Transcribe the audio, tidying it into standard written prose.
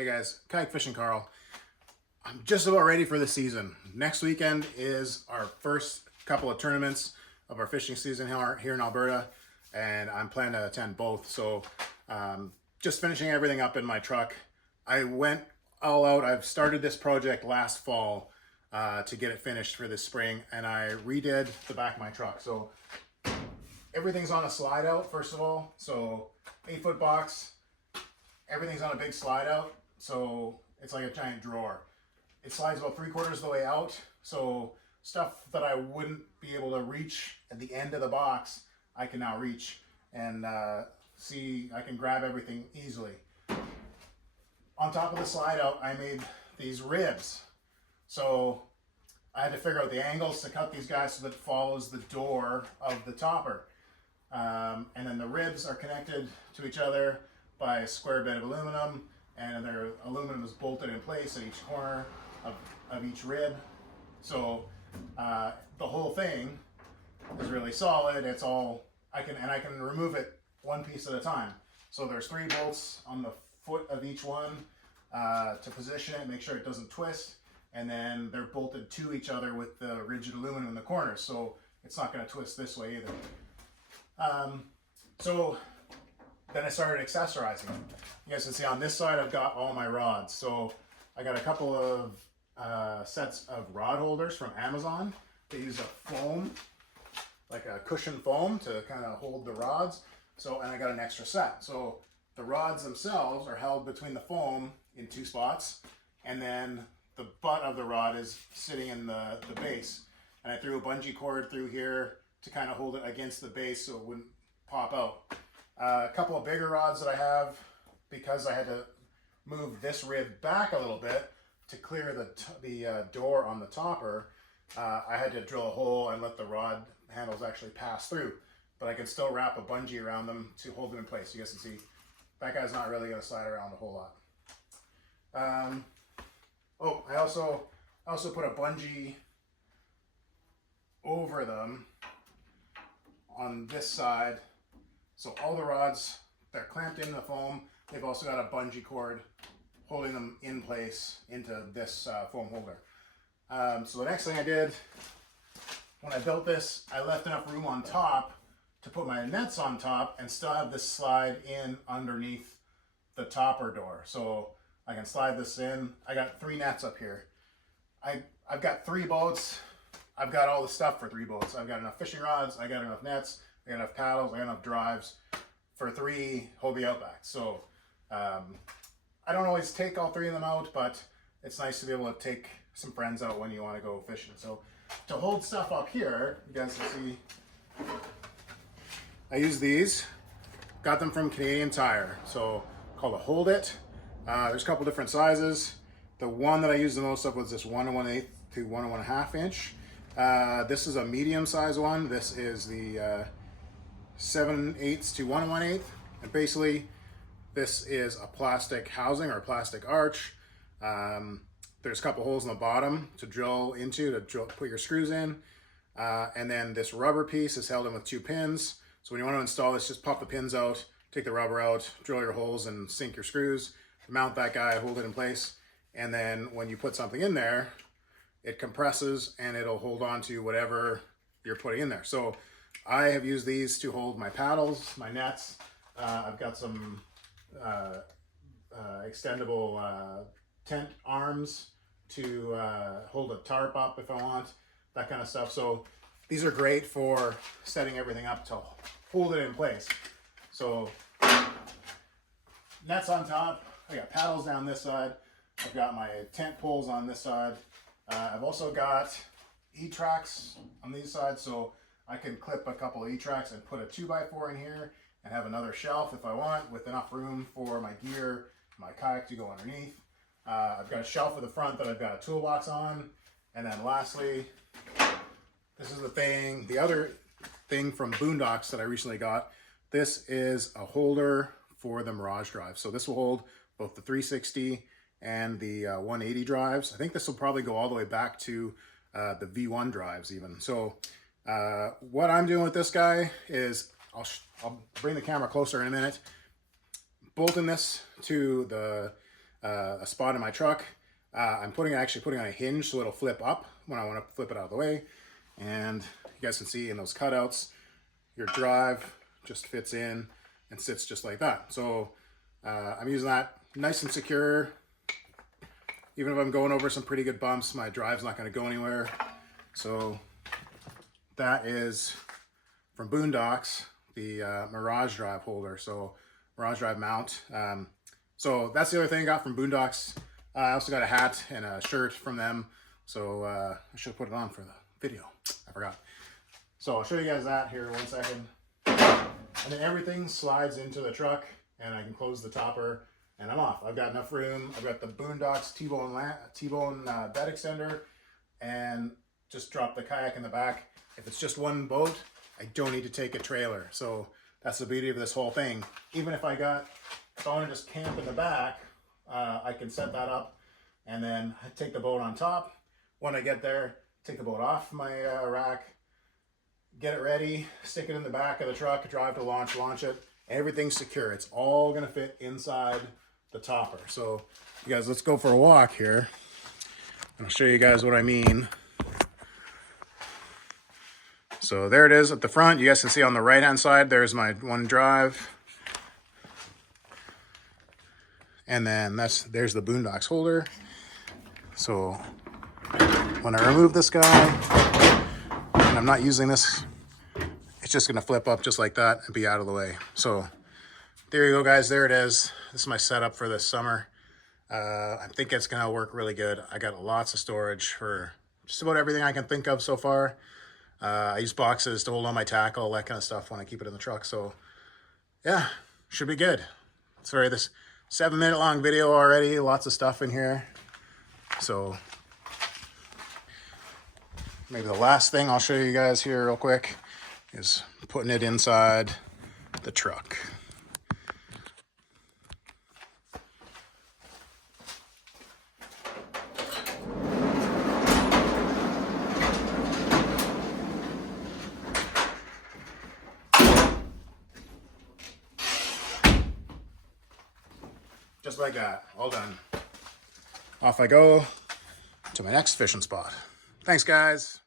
Hey guys, Kayak Fishing Carl. I'm just about ready for the season. Next weekend is our first couple of tournaments of our fishing season here in Alberta, and I'm planning to attend both. So just finishing everything up in my truck. I went all out. I've started this project last fall to get it finished for this spring, and I redid the back of my truck. So everything's on a slide out, first of all. So 8-foot box, everything's on a big slide out. So it's like a giant drawer. It slides about 3/4 of the way out. So stuff that I wouldn't be able to reach at the end of the box, I can now reach and see, I can grab everything easily. On top of the slide out, I made these ribs. So I had to figure out the angles to cut these guys so that it follows the door of the topper. And then the ribs are connected to each other by a square bit of aluminum, and their aluminum is bolted in place at each corner of each rib. So the whole thing is really solid. It's all, I can remove it one piece at a time. So there's 3 bolts on the foot of each one to position it, make sure it doesn't twist, and then they're bolted to each other with the rigid aluminum in the corners, so it's not going to twist this way either. So then I started accessorizing them. You guys can see on this side I've got all my rods. So I got a couple of sets of rod holders from Amazon. They use a foam, like a cushion foam, to kind of hold the rods. So, and I got an extra set. So the rods themselves are held between the foam in 2 spots, and then the butt of the rod is sitting in the base. And I threw a bungee cord through here to kind of hold it against the base so it wouldn't pop out. A couple of bigger rods that I have, because I had to move this rib back a little bit to clear the door on the topper, I had to drill a hole and let the rod handles actually pass through. But I can still wrap a bungee around them to hold them in place. You guys can see that guy's not really going to slide around a whole lot. Oh, I also put a bungee over them on this side. So all the rods, they're clamped into the foam. They've also got a bungee cord holding them in place into this foam holder. So the next thing I did, when I built this, I left enough room on top to put my nets on top and still have this slide in underneath the topper door. So I can slide this in. I got 3 nets up here. I've got 3 boats. I've got all the stuff for 3 boats. I've got enough fishing rods, I got enough nets, I got enough paddles, I got enough drives for 3 Hobie Outbacks. So I don't always take all 3 of them out, but it's nice to be able to take some friends out when you want to go fishing. So to hold stuff up here, you guys can see, I use these. Got them from Canadian Tire. So called a Hold It. There's a couple different sizes. The one that I used the most of was this 1 1/8 to 1 1/2 inch. This is a medium size one. This is the 7/8 to 1 1/8. And basically this is a plastic housing or a plastic arch. There's a couple holes in the bottom to drill into, put your screws in. And then this rubber piece is held in with 2 pins. So when you want to install this, just pop the pins out, take the rubber out, drill your holes and sink your screws, mount that guy, hold it in place. And then when you put something in there, it compresses and it'll hold on to whatever you're putting in there. So I have used these to hold my paddles, my nets. I've got some extendable tent arms to hold a tarp up if I want, that kind of stuff. So these are great for setting everything up to hold it in place. So nets on top, I got paddles down this side, I've got my tent poles on this side. I've also got E-tracks on these sides, so I can clip a couple of E-tracks and put a 2x4 in here and have another shelf if I want, with enough room for my gear, my kayak to go underneath. I've got a shelf at the front that I've got a toolbox on. And then lastly, this is the other thing from Boondocks that I recently got. This is a holder for the Mirage drive. So this will hold both the 360 and the 180 drives. I think this will probably go all the way back to the V1 drives even. So what I'm doing with this guy is, I'll bring the camera closer in a minute, bolting this to the a spot in my truck. I'm actually putting on a hinge so it'll flip up when I want to flip it out of the way. And you guys can see in those cutouts, your drive just fits in and sits just like that. So I'm using that nice and secure. Even if I'm going over some pretty good bumps, my drive's not going to go anywhere. So that is from Boondocks, the Mirage drive holder. So Mirage drive mount. So that's the other thing I got from Boondocks. I also got a hat and a shirt from them. So I should put it on for the video. I forgot. So I'll show you guys that here in 1 second. And then everything slides into the truck and I can close the topper and I'm off. I've got enough room. I've got the Boondocks T-bone bed extender and just drop the kayak in the back. If it's just one boat, I don't need to take a trailer. So that's the beauty of this whole thing. Even if I want to just camp in the back, I can set that up and then I take the boat on top. When I get there, take the boat off my rack, get it ready, stick it in the back of the truck, drive to launch it. Everything's secure. It's all gonna fit inside the topper. So you guys, let's go for a walk here. I'll show you guys what I mean. So there it is at the front. You guys can see on the right hand side, there's my one drive. And then there's the Boondocks holder. So when I remove this guy, and I'm not using this, it's just gonna flip up just like that and be out of the way. So there you go, guys, there it is. This is my setup for this summer. I think it's gonna work really good. I got lots of storage for just about everything I can think of so far. I use boxes to hold on my tackle, that kind of stuff when I keep it in the truck. So yeah, should be good. Sorry, this 7-minute long video already, lots of stuff in here. So maybe the last thing I'll show you guys here real quick is putting it inside the truck. Just like that, all done. Off I go to my next fishing spot. Thanks, guys.